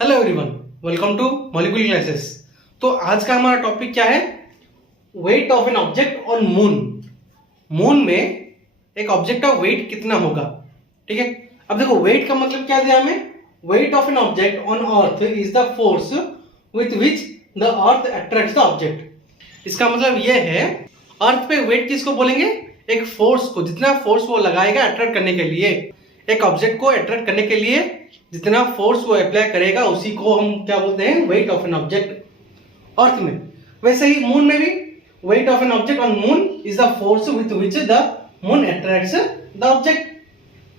Hello everyone, welcome to molecular classes. तो आज का हमारा टॉपिक क्या है? Weight of an object on moon. Moon में एक ऑब्जेक्ट का वेट कितना होगा, ठीक है। अब देखो, वेट का मतलब क्या दिया हमें? Wait of an object on earth is the force with which the earth attracts the object. इसका मतलब यह है, अर्थ पे वेट किसको बोलेंगे? एक फोर्स को, जितना फोर्स वो लगाएगा अट्रैक्ट करने के लिए, एक ऑब्जेक्ट को अट्रैक्ट करने के लिए जितना फोर्स वो अप्लाई करेगा उसी को हम क्या बोलते हैं? वेट ऑफ एन ऑब्जेक्ट अर्थ में। वैसे ही मून में भी wait of an object on moon is the force with which the moon attracts the object.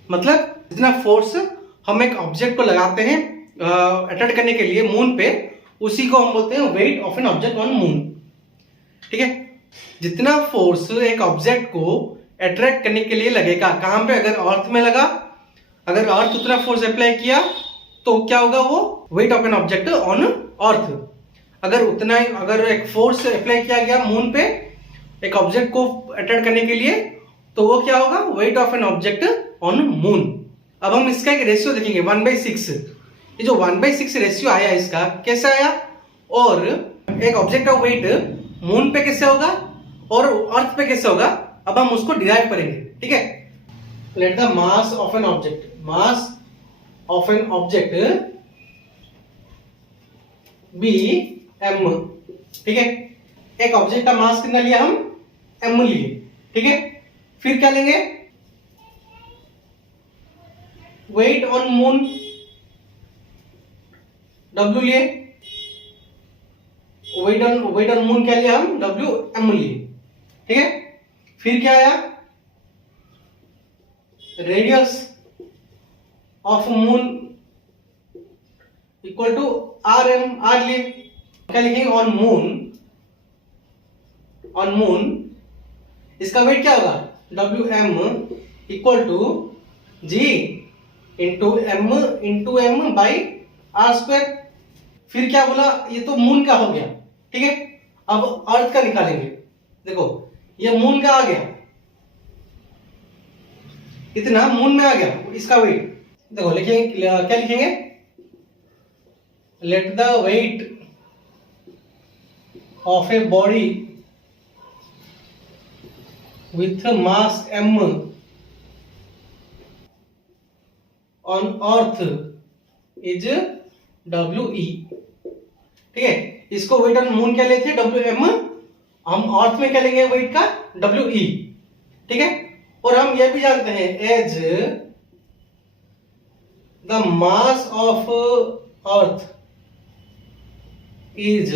मतलब जितना फोर्स हम एक ऑब्जेक्ट को लगाते हैं अट्रैक्ट करने के लिए मून पे, उसी को हम बोलते हैं weight of an object on moon, ठीक है। जितना फोर्स एक ऑब्जेक्ट को अट्रैक्ट करने के लिए लगेगा, कहां पे? अगर अर्थ में लगा, अगर अर्थ उतना फोर्स अप्लाई किया तो क्या होगा? वो wait of an object on अर्थ। अगर एक फोर्स अप्लाई किया गया मून पे एक ऑब्जेक्ट को अट्रैक्ट करने के लिए, तो वो क्या होगा? Wait of an object on moon. अब हम इसका एक रेशियो देखेंगे 1/6। ये जो 1/6 रेशियो आया, इसका कैसे आया और एक ऑब्जेक्ट का वेट मून पे कैसे होगा और अर्थ पे कैसे होगा, अब हम उसको डिराइव करेंगे, ठीक है। Let the mass of an object be m, ठीक है। एक ऑब्जेक्ट का मास कितना लिया हम? m लिए, ठीक है। फिर क्या लेंगे? वेट ऑन मून w लिए। वेट ऑन मून क्या लिया हम? m लिए, ठीक है। फिर क्या आया? Radius of moon equal to r लिए। क्या लिखेंगे? ऑन मून इसका वेट क्या होगा? Wm equal to g into m by r square. फिर क्या बोला? ये तो मून का हो गया, ठीक है। अब अर्थ का निकालेंगे। देखो, ये मून का आ गया, इतना मून में आ गया इसका वेट। देखो लिखेंगे, क्या लिखेंगे? Let the weight of a body with mass m on earth is we, ठीक है। इसको वेट ऑन मून क्या लेते हैं? Wm। हम अर्थ में क्या लेंगे वेट का? we, ठीक है। और हम ये भी जानते हैं, as the mass of earth is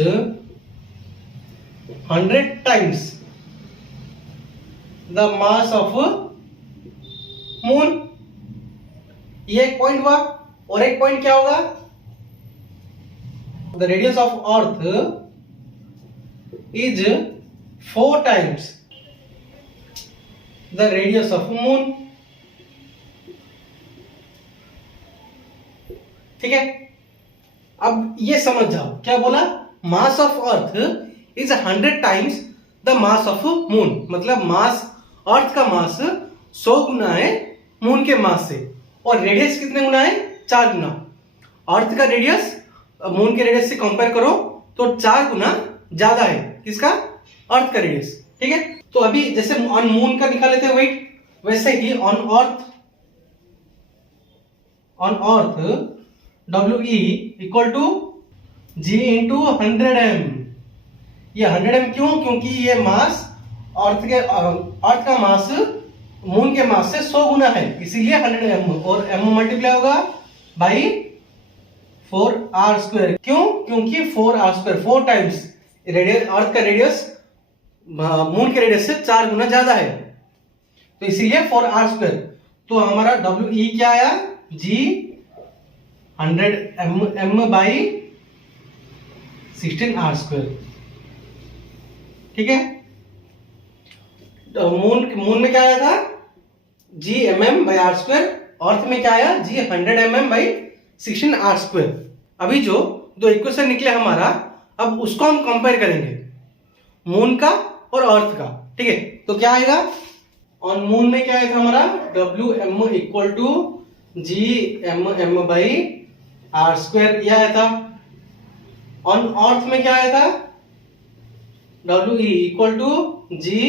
100 times the mass of moon. ये एक पॉइंट हुआ, और एक पॉइंट क्या होगा? The radius of earth is 4 times the radius of moon, ठीक है। अब ये समझ जाओ, क्या बोला? Mass of earth is 100 times the mass of moon. मतलब मास, अर्थ का मास 100 गुना है मून के मास से, और रेडियस कितने गुना है? 4 गुना। अर्थ का रेडियस मून के रेडियस से कंपेयर करो तो 4 गुना ज्यादा है किसका? अर्थ का रेडियस, ठीक है। तो अभी जैसे ऑन मून का निकाले थे वेट, वैसे ही on earth we equal to g into 100m। ये 100m क्यों? क्योंकि ये मास अर्थ का मास मून के मास से 100 गुना है, इसीलिए 100m, और m मल्टीप्लाई होगा बाई 4r स्क्वायर। क्यों? क्योंकि 4r स्क्वायर 4 टाइम्स रेडियस, अर्थ का रेडियस मून के रेडियस से 4 गुना ज्यादा है, तो इसीलिए 4r स्क्वायर। तो हमारा we क्या आया? g 100m by 16r square, ठीक है। तो मून में क्या आया था? g mm by r square. Earth में क्या आया? g 100 mm by 16r square. अभी जो दो इक्वेशन निकले हमारा, अब उसको हम कंपेयर करेंगे मून का और अर्थ का, ठीक है। तो क्या आएगा? ऑन मून में क्या आया था हमारा? Wm equal to g m by are square ये आया था। ऑन अर्थ में क्या आया था, W equal to g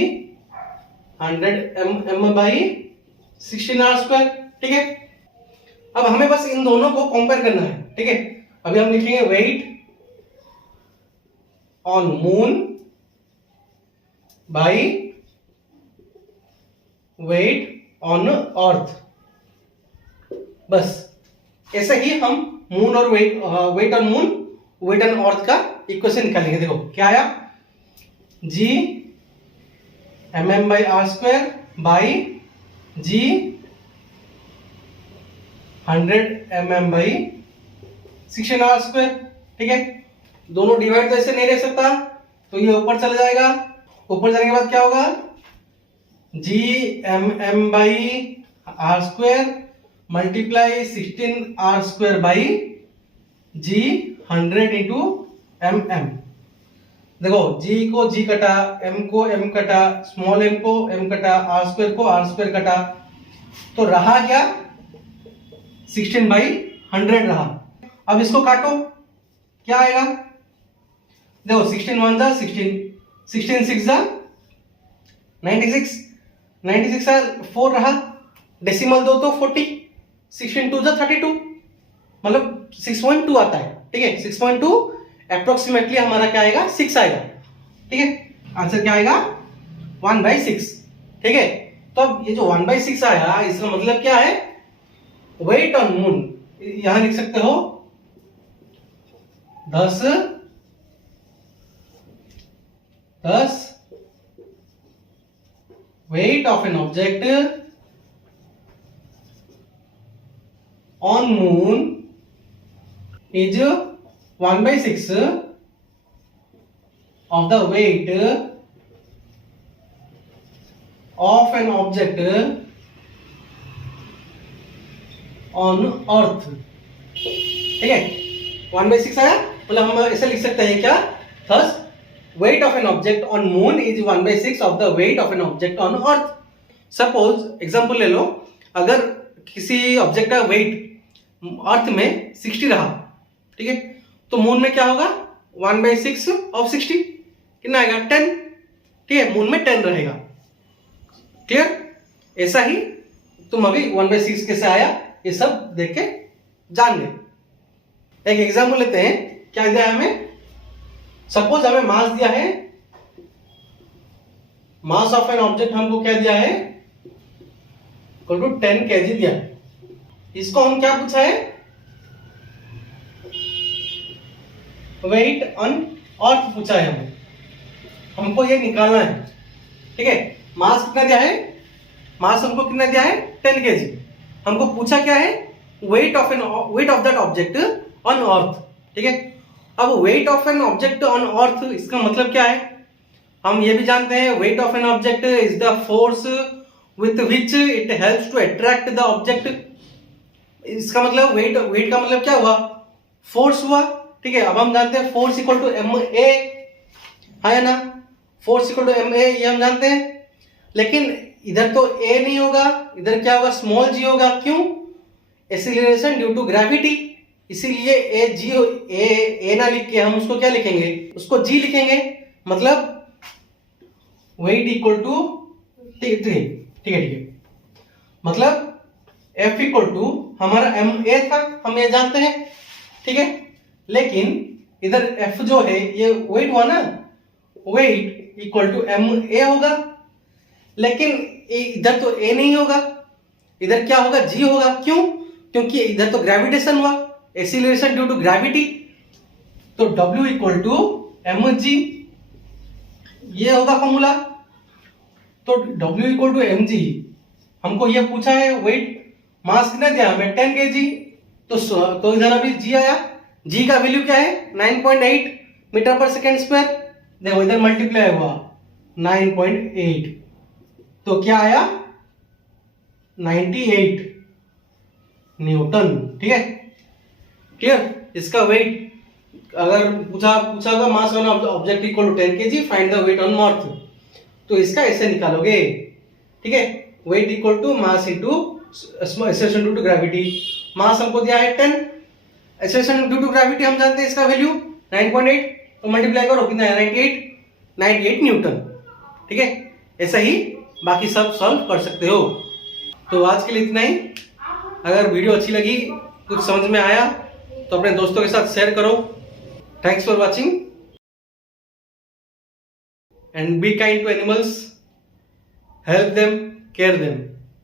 100 m by 16 are square. ठीक है, अब हमें बस इन दोनों को कंपेयर करना है। ठीक है, अभी हम लिखेंगे weight on moon by weight on earth. बस ऐसे ही हम मून और weight on moon weight on earth का इक्वेशन निकालेंगे। देखो क्या आया, g mm by are square by ji 100 mm by 16 are square. ठीक है, दोनों डिवाइड तो ऐसे नहीं रह सकता, तो ये ऊपर चला जाएगा। ऊपर जाने के बाद क्या होगा, G mm by are square multiply 16 are square by ji 100 into mm। देखो g को g कटा, m को m कटा, स्मॉल m को m कटा, r स्क्वायर को r स्क्वायर कटा, तो रहा क्या 16 बाई 100 रहा। अब इसको काटो, क्या आएगा, देखो 16 1 जा 16, 16 6 जा 96, 96 का 4 रहा, डेसिमल दो तो 40, 16 2 जा 32, मतलब 6.2 आता है। ठीक है, 6.2 अप्रोक्सीमेटली हमारा क्या आएगा, 6 आएगा। ठीक है, आंसर क्या आएगा 1/6। ठीक है, तो अब ये जो 1/6 आया इसका मतलब क्या है, वेट ऑन मून, यहां लिख सकते हो 10 weight of an object on moon is 1/6 of the weight of an object on earth। ठीक है, 1/6 आया, मतलब हम ऐसे लिख सकते हैं क्या, thus weight of an object on moon is 1/6 of the weight of an object on earth। Suppose example ले लो, अगर किसी ऑब्जेक्ट का वेट अर्थ में 60 रहा, ठीक है, तो मून में क्या होगा 1/6 ऑफ 60, कितना आएगा 10। ठीक है, मून में 10 रहेगा। क्लियर, ऐसा ही तुम अभी 1/6 कैसे आया ये सब देख के जान गए। एक एग्जांपल लेते हैं, क्या दिया है हमें, सपोज हमें मास दिया है, मास ऑफ एन ऑब्जेक्ट हमको क्या दिया है, इक्वल टू 10 kg दिया है। इसको हम क्या पूछा है, वेट ऑन अर्थ पूछा है हमें, हमको ये निकालना है। ठीक है, मास कितना दिया है, मास हमको कितना दिया है 10 kg, हमको पूछा क्या है, weight of that object on earth. ठीक है, अब weight of an object on earth इसका मतलब क्या है, हम ये भी जानते हैं weight of an object is the force with which it helps to attract the object. इसका मतलब वेट का मतलब क्या हुआ, फोर्स हुआ। ठीक है, अब हम जानते हैं force equal to m a है ना, force equal to m a ये हम जानते हैं, लेकिन इधर तो ए नहीं होगा, इधर क्या होगा स्मॉल जी होगा। क्यों, एक्सीलरेशन ड्यू टू ग्रेविटी, इसीलिए ए जी ए ना लिख के हम उसको क्या लिखेंगे, उसको जी लिखेंगे, मतलब वेट इक्वल टू, ठीक है, मतलब F इक्वल टू हमारा एम ए था, हम ये जानते हैं। ठीक है, लेकिन इधर F जो है ये वेट हुआ ना, weight equal to m a होगा, लेकिन इधर तो ए नहीं होगा, इधर क्या होगा जी होगा। क्यों, क्योंकि इधर तो ग्रेविटेशन हुआ, एक्सीलरेशन ड्यू टू ग्रेविटी, तो W equal to m g, ये होगा फॉर्मूला। तो W equal to m g, हमको ये पूछा है वेट, मास कितना दिया हमें 10 kg, तो इधर अभी जी आया, जी का वैल्यू क्या है 9.8 मीटर पर सेकेंड स्क्वायर। देखो इधर मल्टीप्लाई हुआ 9.8, तो क्या आया 98 न्यूटन। ठीक है, क्लियर, इसका वेट अगर पूछा होगा mass on object equal to 10 kg, find the weight on earth, तो इसका ऐसे निकालोगे। ठीक है, weight equal to mass into acceleration due to gravity, mass हमको दिया है 10, एक्सेलरेशन ड्यू टू ग्रेविटी हम जानते हैं इसका वैल्यू 9.8, तो मल्टीप्लाई करो कितना है 98 न्यूटन। ठीक है, ऐसा ही बाकी सब सॉल्व कर सकते हो। तो आज के लिए इतना ही। अगर वीडियो अच्छी लगी, कुछ समझ में आया तो अपने दोस्तों के साथ शेयर करो। Thanks for watching and be kind to animals, help them, care them.